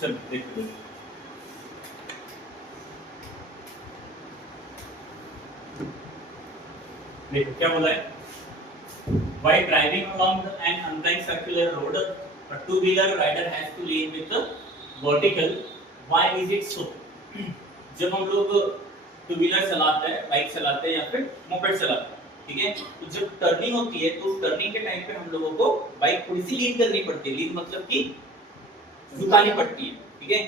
चल देखो देखो क्या बोला है, while driving along an unlined circular road a two wheeler rider has to lean with the vertical. Why is it so? जब हम लोग टू व्हीलर चलाते हैं, बाइक चलाते हैं या फिर मोपेड चलाते हैं, ठीक है, तो जब टर्निंग होती है तो टर्निंग के टाइम पे हम लोगों को बाइक थोड़ी सी लीन करनी पड़ती है। लीन मतलब कि झुकानी पड़ती है, ठीक है।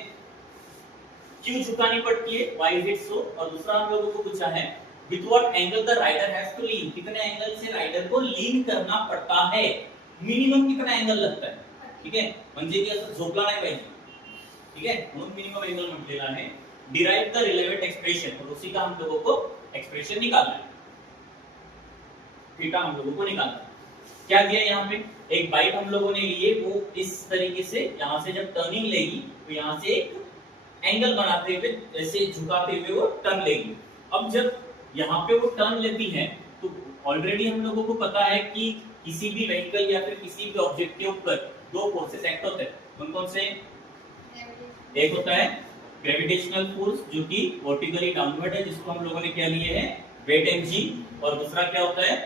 क्यों झुकानी पड़ती है, व्हाई इज इट सो? और दूसरा हम लोगों को पूछा है with what angle the rider has to lean, कितने एंगल से राइडर को लीन करना पड़ता है, मिनिमम कितना एंगल लगता है, ठीक है, म्हणजे की असं झोपला नाही पाहिजे, ठीक है, म्हणून मिनिमम एंगल म्हटलेला आहे। डिराइव द रिलेवेंट एक्सप्रेशन, और उसी का हम लोगों को एक्सप्रेशन निकालना है, थीटा हम लोगों को निकालना है। क्या दिया यहाँ पे, एक बाइक हम लोगों ने लिए, वो इस तरीके से यहाँ से जब टर्निंग लेगी तो यहाँ से एक एंगल बनाते हुए ऐसे झुकाते हुए वो टर्न लेगी। अब जब यहाँ पे वो टर्न लेती है तो ऑलरेडी हम लोगों को पता है कि किसी भी व्हीकल या फिर किसी भी ऑब्जेक्ट के ऊपर दो फोर्सेस एक्ट होते हैं। कौन कौन से? एक होता है ग्रेविटेशनल फोर्स जो कि वर्टिकली डाउनवर्ड है, जिसको हम लोगों ने क्या लिए है, वेट mg, और दूसरा क्या होता है,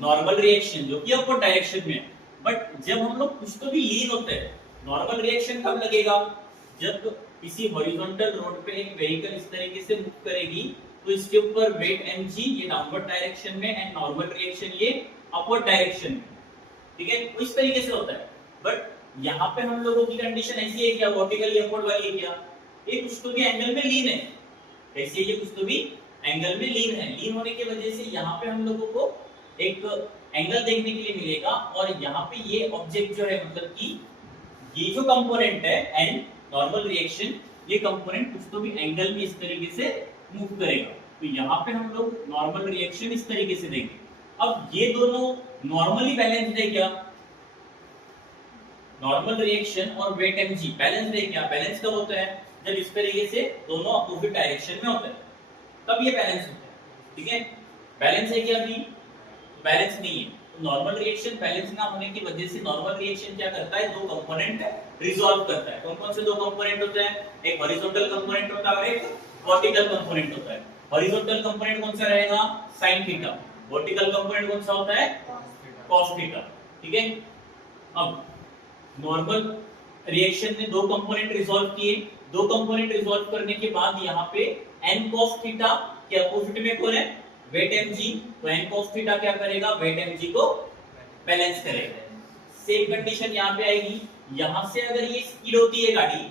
नॉर्मल रिएक्शन जो कि अपवर्ड डायरेक्शन में है। बट जब हम लोग कुछ तो भी लीन होते हैं, नॉर्मल रिएक्शन कब लगेगा, जब किसी हॉरिजॉन्टल रोड पे एक व्हीकल इस तरीके से मूव करेगी तो इसके ऊपर वेट mg ये डाउनवर्ड डायरेक्शन में एंड नॉर्मल रिएक्शन ये अपवर्ड डायरेक्शन में, ठीक है, इस तरीके से होता है। बट यहाँ पे हम लोगों की कंडीशन ऐसी है क्या, वर्टिकली अपवर्ड वाली है क्या, ये कुछ तो भी एंगल में लीन है, ऐसे ये कुछ तो भी एंगल में लीन है। लीन होने की वजह से यहाँ पे हम लोगों को एक एंगल देखने के लिए मिलेगा, और यहाँ पे ये ऑब्जेक्ट जो है, मतलब कि ये जो कंपोनेंट है एंड नॉर्मल रिएक्शन, ये कंपोनेंट कुछ तो भी एंगल में इस तरीके से मूव करेगा, तो यहाँ पे हम लोग नॉर्मल रिएक्शन इस तरीके से देंगे। अब ये दोनों नॉर्मली बैलेंस्ड है क्या, नॉर्मल रिएक्शन और वेट mg बैलेंस्ड है क्या? बैलेंस कब होता है, जब इस तरीके से दोनों अपोजिट डायरेक्शन में होते हैं, तब ये बैलेंस होता है, ठीक है। बैलेंस है क्या अभी? बैलेंस नहीं है। तो नॉर्मल रिएक्शन बैलेंस ना होने की वजह से नॉर्मल रिएक्शन क्या करता है, दो कंपोनेंट रिजॉल्व करता है। कौन कौन से दो कंपोनेंट होते हैं, एक हॉरिजॉन्टल कंपोनेंट होता है और एक वर्टिकल कंपोनेंट होता है। हॉरिजॉन्टल कंपोनेंट कौन सा रहेगा, sin थीटा, वर्टिकल कंपोनेंट कौन सा होता है, cos थीटा, ठीक है। अब नॉर्मल रिएक्शन ने दो कंपोनेंट रिजॉल्व किए, दो कंपोनेंट रिजॉल्व करने के बाद यहाँ पे n cos थीटा के अपोजिट में कौन है, वेट mg, तो n cos थीटा क्या करेगा, वेट mg को बैलेंस करेगा। सेम कंडीशन यहाँ पे आएगी, यहाँ से अगर ये स्पीड होती है गाड़ी,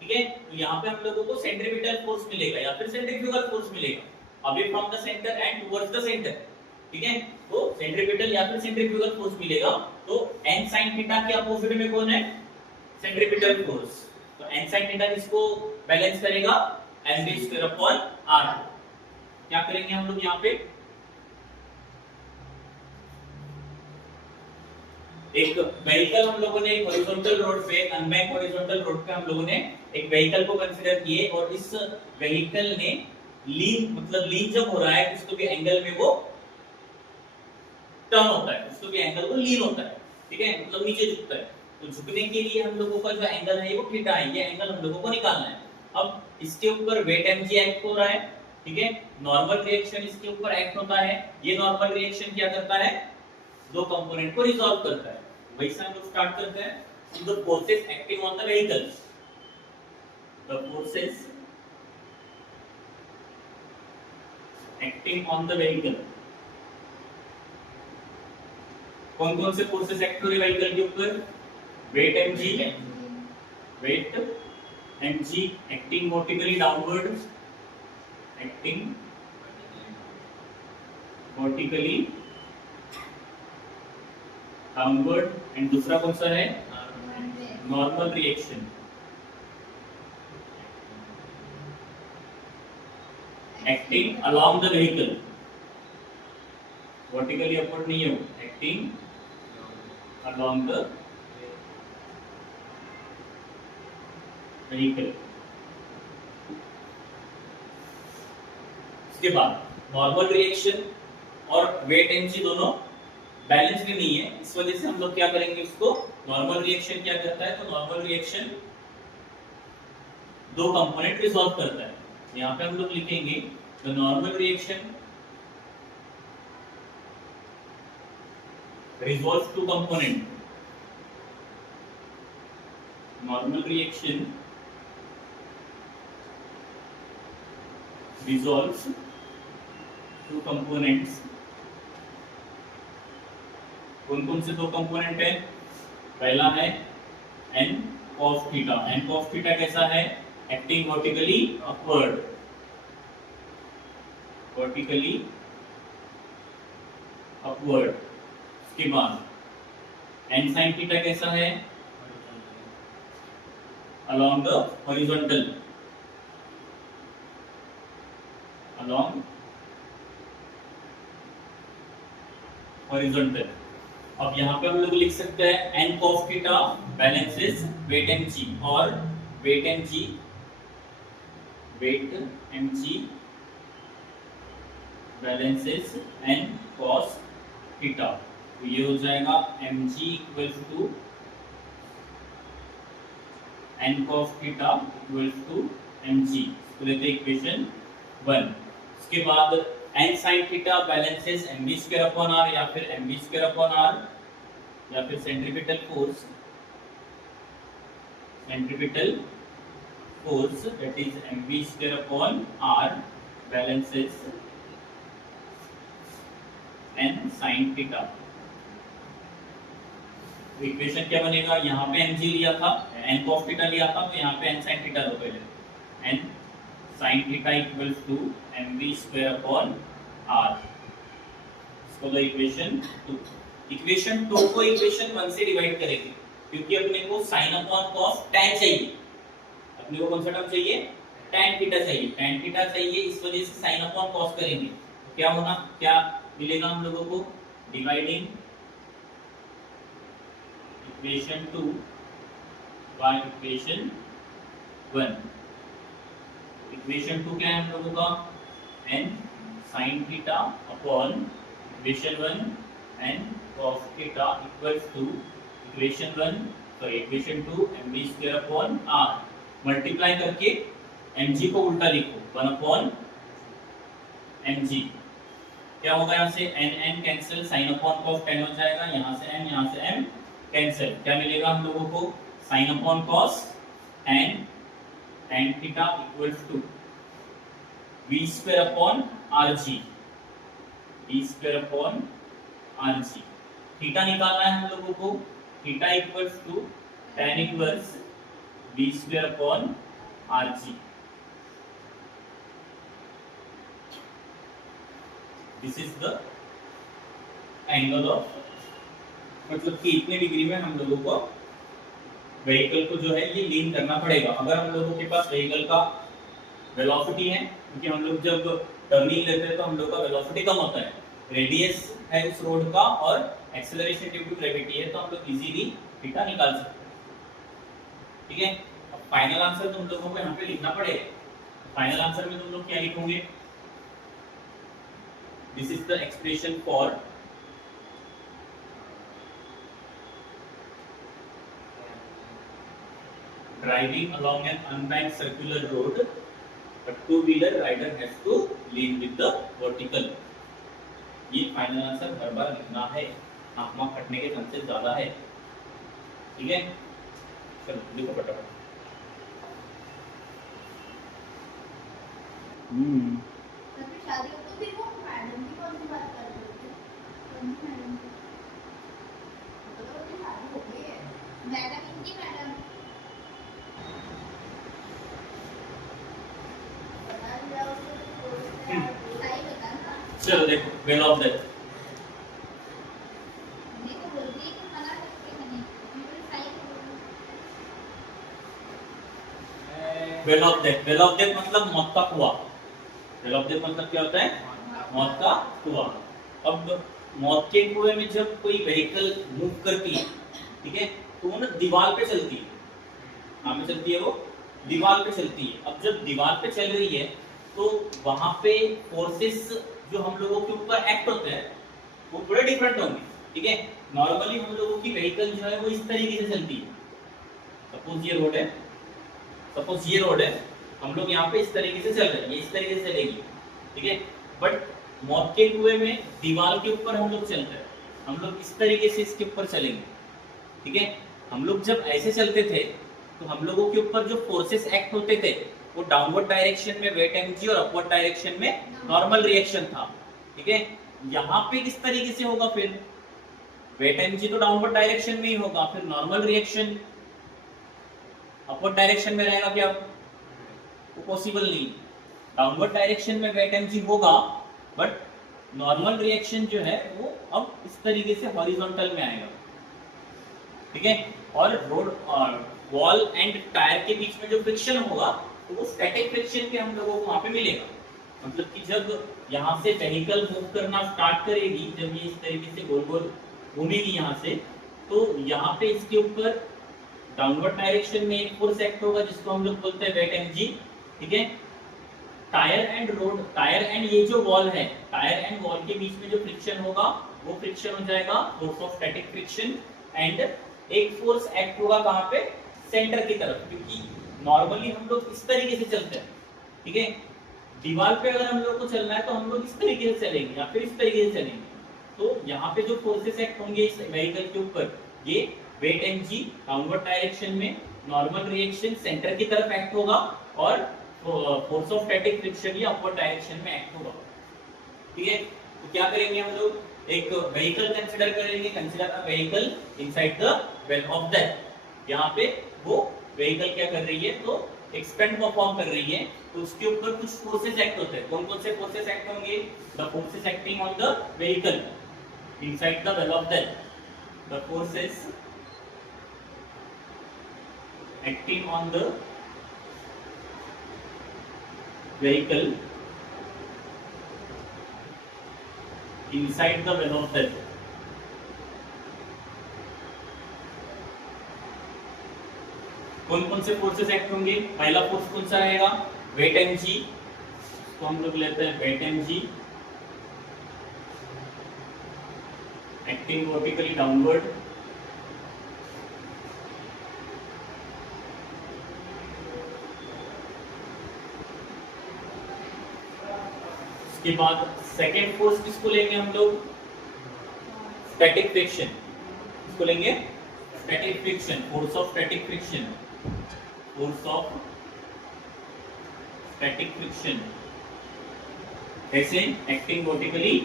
ठीक है, तो यहाँ पे हम लोगों को सेंट्रीपिटल फोर्स मिलेगा या फिर सेंट्रीफ्यूगल फोर्स मिलेगा, away from the centre and towards the centre, ठीक है, तो सेंट्रीपिटल या फिर सेंट्रीफ्यूगल फोर्स मिलेगा। तो n sin थीटा के अपोजिट में कौन है, सेंट्रीपिटल फोर्स, तो n sin थीटा किसको बैलेंस करेगा, mv²/r। क्या करेंगे हम लोग यहाँ पे, एक व्हीकल हम लोगों ने एक हॉरिजॉन्टल रोड पे, अनबैंक हॉरिजॉन्टल रोड पे हम लोगों ने एक व्हीकल को कंसीडर किए, और इस व्हीकल ने लीन, मतलब लीन जब हो रहा है कुछ तो भी एंगल में वो टर्न होता है, कुछ तो भी एंगल वो लीन होता है, ठीक है, मतलब नीचे झुकता है। तो झुकने के लिए हम लोगों का जो एंगल है वो थीटा है, ये एंगल हम लोगों को निकालना है। अब इसके ऊपर वेट mg एक्ट हो रहा है, ठीक है, नॉर्मल रिएक्शन इसके ऊपर एक्ट होता है, ये नॉर्मल रिएक्शन क्या करता है, दो कंपोनेंट को रिजॉल्व करता है। वैसे हम लोग स्टार्ट करते हैं। The forces acting on the vehicle, the forces acting on the vehicle, कौन कौन से फोर्सेस एक्ट हो रहे व्हीकल के ऊपर, weight mg, weight mg acting vertically downward, acting vertically downward, and दूसरा कौन सा है, normal reaction, acting along the vehicle, vertically upward नहीं है, एक्टिंग अलोंग द व्हीकल। इसके बाद नॉर्मल रिएक्शन और वेट mg दोनों बैलेंस में नहीं है, इस वजह से हम लोग क्या करेंगे, उसको नॉर्मल रिएक्शन क्या करता है, तो नॉर्मल रिएक्शन दो कंपोनेंट रिजॉल्व करता है। यहाँ पे हम लोग लिखेंगे the normal reaction resolves two component. Normal reaction resolves two components. कौन कौन से दो कंपोनेंट है? पहला है n cos theta. n cos theta कैसा है? Acting vertically upward, vertically upward. के बाद n sin थीटा कैसा है? along the horizontal, along horizontal। अब यहाँ पे हम लोग लिख सकते हैं n cos theta balances weight mg, और weight mg balances n cos theta. तो ये हो जाएगा mg equals to n cos theta equals to mg। तो लेते हैं इक्वेशन 1। उसके बाद n sin theta balances mv square upon r, या फिर mv स्क्वायर अपॉन r, या फिर centripetal force that is mv square upon r balances n sin theta. Equation क्या बनेगा? यहाँ पे mg लिया था, n cos थीटा लिया था, तो यहाँ पे n sin थीटा लो पहले। n sin theta equals to mv square upon r। इसको लो इक्वेशन 2। इक्वेशन 2 को इक्वेशन 1 से डिवाइड करेंगे, क्योंकि अपने को sin अपॉन cos tan चाहिए। अपने को कौन सा टर्म चाहिए? tan थीटा चाहिए। tan थीटा चाहिए, इस वजह से sin अपॉन cos करेंगे। क्या होना, क्या मिलेगा हम लोगों को? Dividing equation 2 by equation 1। Equation 2 क्या है हम लोगों का? n sin theta upon equation 1 n cos theta equals to equation 2 mv square upon r। Multiply करके mg को उल्टा लिखो, 1 अपॉन mg। क्या होगा? यहाँ से n cancel, sin upon cos tan हो जाएगा, यहाँ से n, यहाँ से m कैंसिल। क्या मिलेगा हम लोगों को? sin upon cos tan theta equals to v square upon rg, v square upon rg। Theta निकालना है हम लोगों को, theta equals to tan inverse v square upon rg। This is the angle of, मतलब कि इतने डिग्री में हम लोगों को व्हीकल को जो है ये लीन करना पड़ेगा। अगर हम लोगों के पास व्हीकल का वेलोसिटी है, क्योंकि हम लोग जब टर्निंग लेते हैं तो हम लोग का वेलोसिटी कम होता है, रेडियस है उस रोड का और एक्सेलरेशन ड्यू टू ग्रेविटी है, तो हम लोग इजीली थीटा निकाल सकते हैं। ठीक है, अब फाइनल आंसर तुम लोगों को यहाँ पे लिखना पड़ेगा। फाइनल आंसर में तुम लोग क्या लिखोगे? This is the expression for driving along an unbanked circular road, a two-wheeler rider has to lean with the vertical। ये फाइनल आंसर हर बार लिखना है, आंखों फटने के चांसेस ज्यादा है। ठीक है, चलो लिखो फटाफट। शादी हो तो फिर वो मैडम की कौन सी बात कर रहे थे? कौन सी मैडम की? तो उनकी शादी हो गई है। मैडम इनकी मैडम चलो देखो, well of death. Well of death, well of death मतलब मौत का कुआं। वेल ऑफ डेथ मतलब क्या होता है? मौत का कुआं। अब मौत के कुएं में जब कोई व्हीकल मूव करती है, ठीक है, तो वो ना दीवार पे चलती है। कहाँ पे चलती है? वो दीवार पे चलती है। अब जब दीवार पे चल रही है तो वहां पे फोर्सेस जो हम लोगों के ऊपर एक्ट होते हैं वो थोड़े डिफरेंट होंगे। ठीक है, नॉर्मली हम लोगों की व्हीकल जो है वो इस तरीके से चलती है। सपोज ये रोड है, सपोज ये रोड है, हम लोग यहाँ पे इस तरीके से चल रहे हैं, ये इस तरीके से चलेगी, ठीक है। बट मौत के कुएं में दीवार के ऊपर हम लोग चल रहे हैं, हम लोग इस तरीके से इसके ऊपर चलेंगे, ठीक है। हम लोग जब ऐसे चलते थे तो हम लोगों के ऊपर जो फोर्सेस एक्ट होते थे वो डाउनवर्ड डायरेक्शन में वेट mg और अपवर्ड डायरेक्शन में नॉर्मल रिएक्शन था, ठीक है। यहाँ पे किस तरीके से होगा फिर, वेट mg तो डाउनवर्ड डायरेक्शन में ही होगा, फिर नॉर्मल रिएक्शन अपवर्ड डायरेक्शन में रहेगा क्या, वो पॉसिबल नहीं। डाउनवर्ड डायरेक्शन में वेट mg होगा बट नॉर्मल रिएक्शन जो है वो अब इस तरीके से हॉरिजॉन्टल में आएगा, ठीक है। और रोड वॉल एंड टायर के बीच में जो फ्रिक्शन होगा तो वो स्टैटिक फ्रिक्शन के हम लोगों को वहां पे मिलेगा। मतलब कि जब यहाँ से व्हीकल मूव करना स्टार्ट करेगी, जब ये इस तरीके से गोल गोल घूमेगी यहाँ से, तो यहाँ पे इसके ऊपर डाउनवर्ड डायरेक्शन में एक फोर्स एक्ट होगा जिसको हम लोग बोलते हैं वेट mg, ठीक है। टायर एंड ये जो वॉल है, टायर एंड वॉल के बीच में जो फ्रिक्शन होगा वो फ्रिक्शन हो जाएगा force of static friction, and एक फोर्स एक्ट होगा कहाँ पे, सेंटर की तरफ, क्योंकि नॉर्मली हम लोग इस तरीके से चलते हैं, ठीक है। दीवार पे अगर हम लोग को चलना है तो हम लोग इस तरीके से चलेंगे या फिर इस तरीके से चलेंगे, तो यहाँ पे जो फोर्सेस एक्ट होंगे इस व्हीकल के ऊपर, ये वेट mg डाउनवर्ड डायरेक्शन में नॉर्मल रिएक्शन सेंटर की तरफ एक्ट होगा, और फोर्स ऑफ स्टैटिक फ्रिक्शन या अपवर्ड डायरेक्शन में एक्ट होगा, ठीक है। तो क्या करेंगे हम लोग, एक व्हीकल कंसीडर करेंगे, consider a vehicle inside the well of that. यहाँ पे वो व्हीकल क्या कर रही है, तो एक स्टंट परफॉर्म कर रही है, तो उसके ऊपर कुछ फोर्सेस एक्ट होते हैं। कौन कौन से फोर्सेस एक्ट होंगे, the forces acting on the vehicle inside the well of that, the forces acting on the vehicle inside the well of death। कौन कौन से फोर्सेस एक्ट होंगे, पहला फोर्स कौन सा रहेगा, वेट mg, तो हम लोग लेते हैं weight mg acting vertically downward, के बाद सेकेंड फोर्स किसको लेंगे हम लोग, स्टैटिक फ्रिक्शन, किसको लेंगे, static friction, force of static friction, force of static friction, ऐसे acting vertically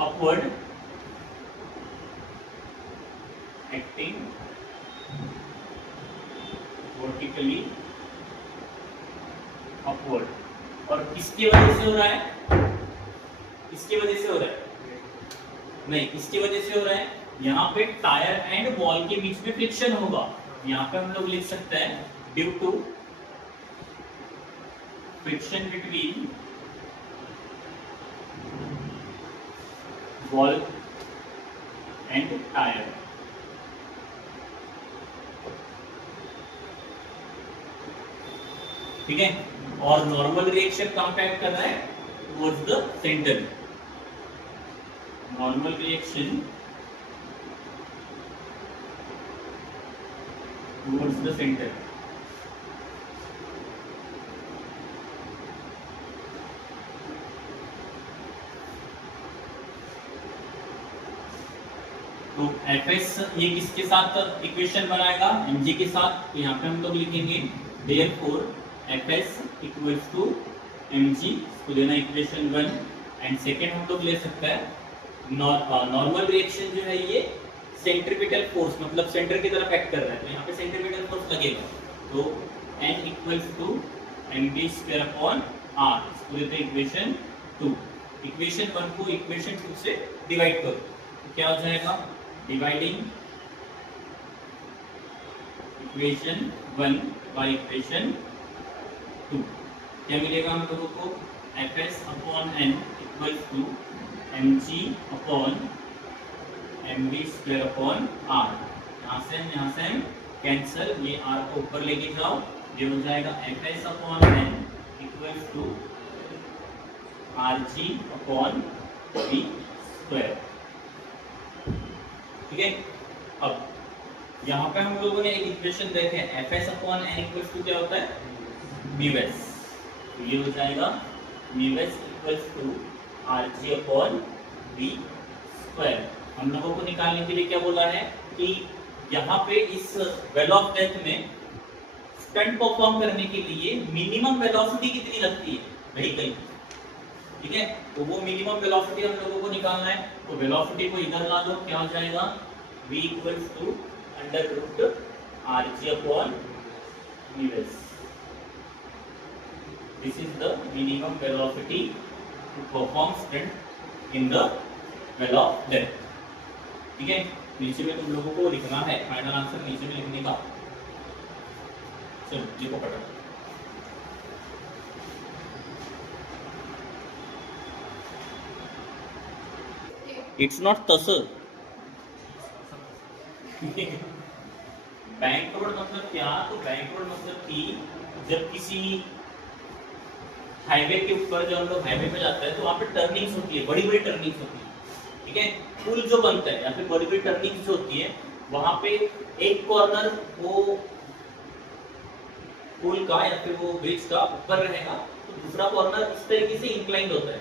upward, acting vertically upward, और किसकी वजह से हो रहा है, इसकी वजह से हो रहा है, नहीं इसकी वजह से हो रहा है, यहाँ पे टायर एंड वॉल के बीच में फ्रिक्शन होगा, यहाँ पे हम लोग लिख सकते हैं due to friction between wall and tyre, ठीक है। और नॉर्मल रिएक्शन कहाँ पे एक्ट कर रहा है, towards the centre, normal reaction towards the center। तो Fs ये किसके साथ इक्वेशन बनाएगा, mg के साथ, तो यहाँ पे हम लोग लिखेंगे therefore Fs equals to mg, तो देना इक्वेशन 1, एंड सेकेंड हम लोग ले सकते हैं नॉर्मल रिएक्शन जो है ये सेंट्रीपिटल फोर्स, मतलब सेंटर की तरफ एक्ट कर रहा है, तो यहाँ पे सेंट्रीपिटल फोर्स लगेगा, तो n equals to mv square upon r, इसको देते हैं इक्वेशन 2। इक्वेशन 1 को इक्वेशन 2 से डिवाइड करो, तो क्या हो जाएगा, डिवाइडिंग इक्वेशन 1 बाय इक्वेशन 2, क्या मिलेगा हम लोगों को, Fs अपॉन n इक्वल्स टू mg अपॉन mv स्क्वायर अपॉन r, यहाँ से कैंसल, ये r को ऊपर लेके जाओ, ये हो जाएगा Fs अपॉन n equals to rg upon v square, ठीक है। अब यहाँ पे हम लोगों ने एक इक्वेशन देखे Fs अपॉन n इक्वल्स टू क्या होता है, म्यूएस। तो ये हो जाएगा mu s equals to RG upon V square. हम लोगों को निकालने के लिए क्या बोला है कि यहाँ पे इस वेल ऑफ डेथ में स्टंट परफॉर्म करने के लिए मिनिमम वेलोसिटी कितनी लगती है व्हीकल की, ठीक है। तो वो मिनिमम वेलोसिटी हम लोगों को निकालना है। तो वेलोसिटी को इधर ला दो, क्या हो जाएगा v equals to under root RG upon mu s. This is the minimum velocity to perform stunt in the well of death, ठीक है। नीचे में तुम लोगों को लिखना है फाइनल आंसर, नीचे में लिखने का। चलो देखो पकड़, इट्स नॉट तसं। बैंक रोड मतलब क्या? तो बैंक रोड मतलब कि जब किसी हाईवे के ऊपर जब हम लोग हाईवे पे जाते हैं तो वहाँ पे टर्निंग्स होती है, बड़ी बड़ी टर्निंग्स होती है, ठीक है। पुल जो बनता है या फिर बड़ी बड़ी टर्निंग्स जो होती है वहाँ पे एक कॉर्नर वो पुल का या फिर वो ब्रिज का ऊपर रहेगा, तो दूसरा कॉर्नर इस तरीके से इंक्लाइंड होता है।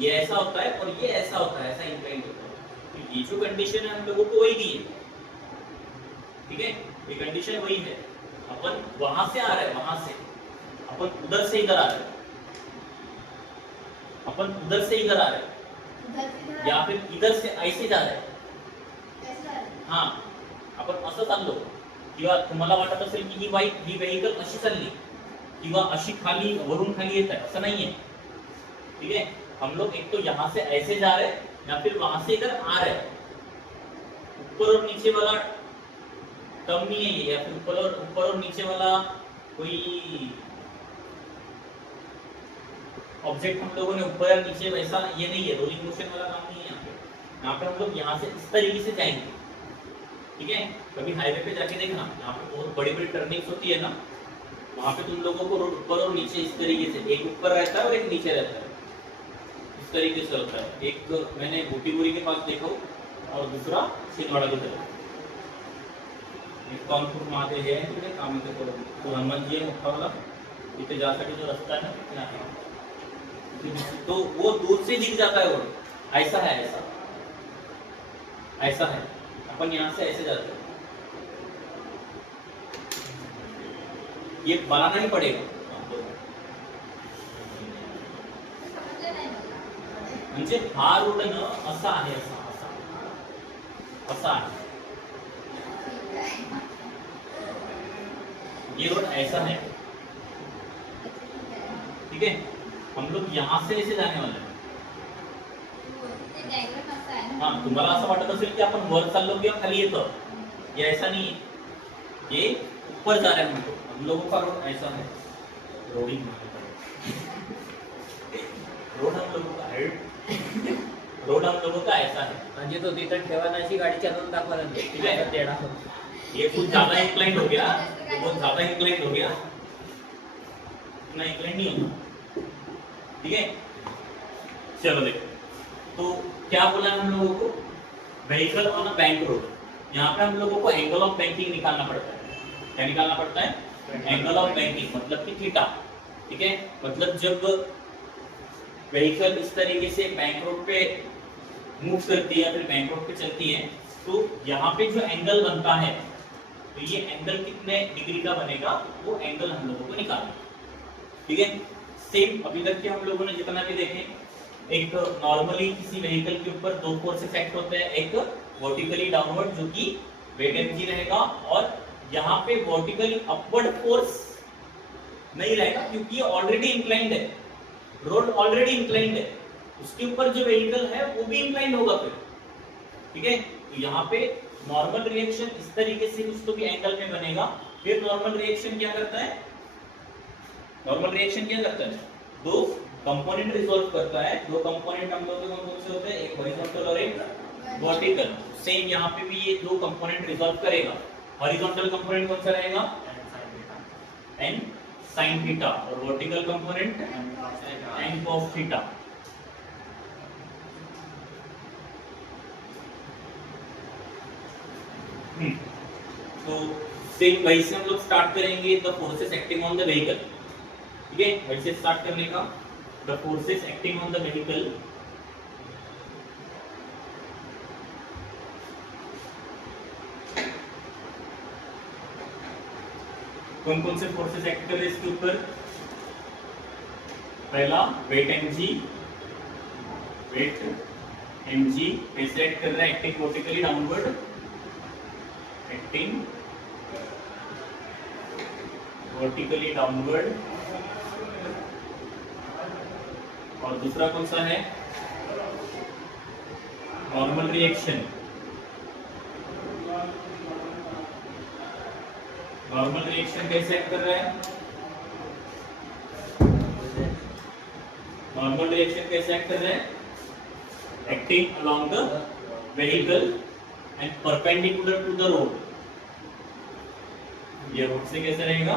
ये ऐसा होता है और ये ऐसा होता है, ऐसा इंक्लाइंड होता है। तो ये जो कंडीशन है हम लोगों को वही दी है, ठीक है। ये कंडीशन वही है। अपन वहां से आ रहे हैं, वहां से अपन उधर से इधर आ रहे हैं, अपन उधर से इधर आ रहे हैं या फिर इधर से ऐसे जा रहे हैं। हाँ, आपण असं चाललो किंवा तुम्हाला वाटत असेल की ही व्हेइकल अशी चालली किंवा अशी खाली वरून खाली येत आहे, असं नाहीये, ठीक है। हम लोग एक तो यहाँ से ऐसे जा रहे हैं या फिर वहां से इधर आ रहे हैं। ऊपर और नीचे वाला टर्म नहीं है ये, या फिर ऊपर और नीचे वाला कोई ऑब्जेक्ट हम लोगों ने ऊपर या नीचे वैसा ये नहीं है, रोलिंग मोशन वाला काम नहीं है यहाँ पे। यहाँ पे हम लोग यहाँ से इस तरीके से जाएंगे, ठीक है। कभी हाईवे पे जाके देखना, यहाँ पे बहुत बड़ी बड़ी टर्निंग्स होती है ना, वहाँ पे तुम लोगों को रोड ऊपर और नीचे इस तरीके से, एक ऊपर रहता है और एक नीचे रहता है, इस तरीके से होता है। एक मैंने गोटीपुरी के पास देखा और दूसरा छिंदवाड़ा की तरफ। एक कानपुर महादेव हे आहे तिकडे काम येते तो हनुमानजी आहे मोठा वाला, तिथे जासाठी जो रास्ता है ना तिथे आहे, तो वो दूर से दिख जाता है रोड, ऐसा है, ऐसा ऐसा है। अपन यहाँ से ऐसे जाते हैं, ये बनाना ही पड़ेगा म्हणजे हा रोड न असा आहे, असा असा असा आहे, ये रोड ऐसा है, ठीक है। हम लोग यहाँ से ऐसे जाने वाले हैं। हाँ, तुम्हाला असं वाटत असेल की आपण वर चाललो किंवा खाली येतो, ये ऐसा नहीं है, ये ऊपर जा रहे हैं। हम लोगों का रोड ऐसा है, रोडिंग रोड हम लोगों का है, रोड हम लोगों का ऐसा है। म्हणजे तो तिथं ठेवायला अशी गाडी चालवून दाखवायला ठीक है। तेडा ये कुछ ज्यादा इंक्लाइंड हो गया, ये बहुत ज्यादा इंक्लाइंड हो गया, इतना इंक्लाइंड नहीं होगा, ठीक है। चलो देखो, तो क्या बोला है हम लोगों को, vehicle on a bank road. यहाँ पे हम लोगों को एंगल ऑफ बैंकिंग निकालना पड़ता है। क्या निकालना पड़ता है? एंगल ऑफ बैंकिंग, मतलब कि थीटा, ठीक है। मतलब जब व्हीकल इस तरीके से बैंक रोड पे मूव करती है या फिर बैंक रोड पे चलती है, तो यहाँ पे जो एंगल बनता है, तो ये एंगल कितने डिग्री का बनेगा, वो एंगल हम लोगों को निकालना, ठीक है। सेम अभी तक के हम लोगों ने जितना भी देखे, एक नॉर्मली किसी व्हीकल के ऊपर दो फोर्सेस एक्ट होते हैं, एक वर्टिकली डाउनवर्ड जो कि वेट एनर्जी रहेगा, और यहाँ पे वर्टिकली अपवर्ड फोर्स नहीं रहेगा क्योंकि ये ऑलरेडी इंक्लाइंड है, रोड ऑलरेडी इंक्लाइंड है, उसके ऊपर जो व्हीकल है वो भी इंक्लाइंड होगा फिर, ठीक है। तो यहाँ पे नॉर्मल रिएक्शन इस तरीके से कुछ तो भी एंगल में बनेगा। फिर नॉर्मल रिएक्शन क्या करता है, नॉर्मल रिएक्शन क्या करता है, दो कंपोनेंट रिजॉल्व करता है। दो कंपोनेंट हम लोगों को कौन से होते हैं, एक हॉरिजॉन्टल और एक वर्टिकल। सेम यहाँ पे भी ये दो कंपोनेंट रिजॉल्व करेगा। हॉरिजॉन्टल कंपोनेंट कौन सा रहेगा, एन साइन थीटा, और vertical component n cos theta. तो सेम वही से हम लोग स्टार्ट करेंगे the forces acting on the vehicle. ठीक है, वैसे स्टार्ट करने का the forces acting on the vehicle कौन कौन से फोर्सेस एक्ट कर रहे हैं इसके ऊपर। पहला वेट mg, वेट mg कैसे एक्ट कर रहा है, acting vertically downward, acting vertically downward. और दूसरा कौन सा है, नॉर्मल रिएक्शन, नॉर्मल रिएक्शन कैसे एक्ट कर रहा है, नॉर्मल रिएक्शन कैसे एक्ट कर रहा है, acting along the vehicle and perpendicular to the road. ये रोड से कैसे रहेगा,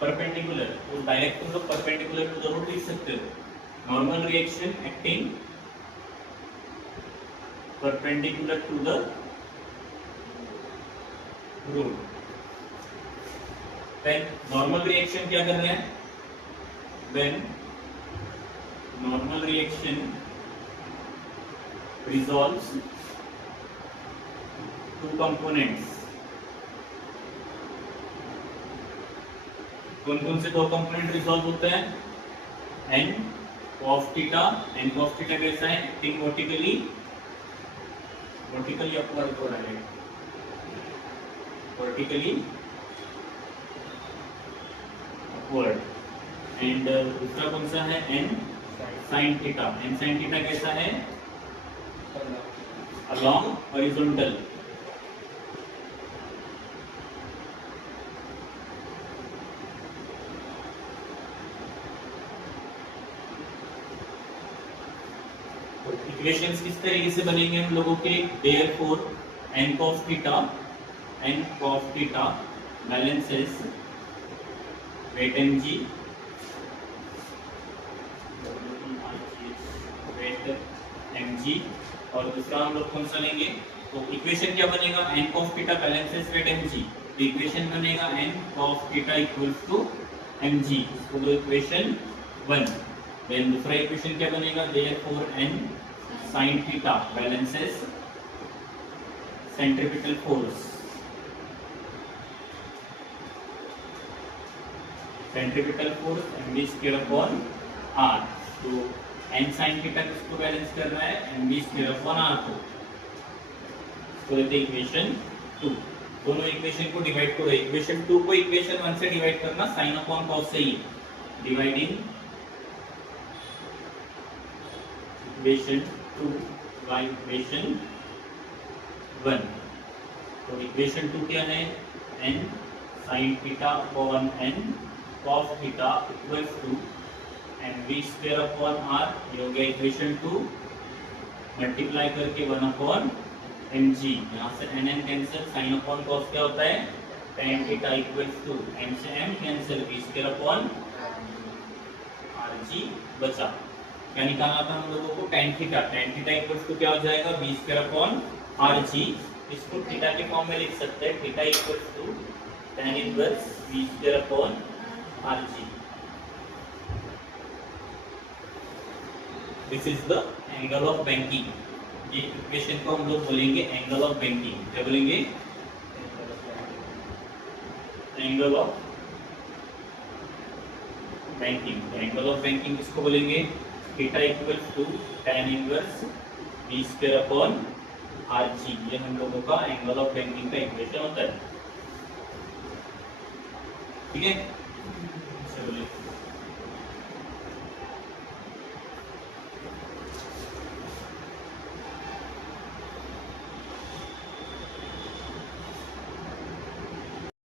परपेंडिकुलर, तो डायरेक्ट तुम लोग परपेंडिकुलर टू द रोड लिख सकते हो। Normal reaction acting perpendicular to the road. When normal reaction क्या कर रहे हैं, when normal reaction resolves two components, कौन कौन से दो कंपोनेंट रिजॉल्व होते हैं, n cos theta, n cos theta कैसा है, एक्टिंग वर्टिकली, वर्टिकली अपवर्ड हो रहा है, वर्टिकली अपवर्ड। एंड दूसरा कौन सा है, n sin theta, n sin theta कैसा है, along horizontal। इक्वेशंस किस तरीके से बनेंगे हम लोगों के, therefore n cos theta balances weight mg, weight mg। और दूसरा हम लोग कौन सा लेंगे, तो इक्वेशन क्या बनेगा, n cos theta balances weight mg, तो इक्वेशन बनेगा n cos theta equals to mg, इसको दो इक्वेशन 1। देन दूसरा इक्वेशन क्या बनेगा, therefore n sin theta balances centripetal force, centripetal force mv square upon r। तो n sin थीटा किसको balance कर रहा है, mv स्क्वायर अपॉन r को। तो ये इक्वेशन 2, दोनों इक्वेशन को डिवाइड करो, इक्वेशन 2 को इक्वेशन 1 से डिवाइड करना sin अपॉन cos से ही, डिवाइडिंग इक्वेशन 2 बाय इक्वेशन 1। तो इक्वेशन 2 क्या है, n sin theta upon n cos theta equals to mv square upon r, ये हो गया इक्वेशन 2, मल्टीप्लाई करके 1 अपॉन mg, यहाँ से n cancel, sin upon cos क्या होता है, tan theta equals to m से m cancel, v square upon rg बचा। क्या निकालना था हम लोगों को, tan थीटा इक्वल्स टू क्या हो जाएगा, v स्क्वायर अपॉन rg। इसको थीटा के फॉर्म में लिख सकते हैं, theta equals to tan inverse v square upon rg। This is the angle of banking, ये इक्वेशन को हम लोग बोलेंगे एंगल ऑफ बैंकिंग। क्या बोलेंगे, angle of banking. Angle of banking किसको बोलेंगे, theta equals to tan inverse v square upon rg, ये हम लोगों का एंगल ऑफ बैंकिंग का इक्वेशन होता है। ठीक है,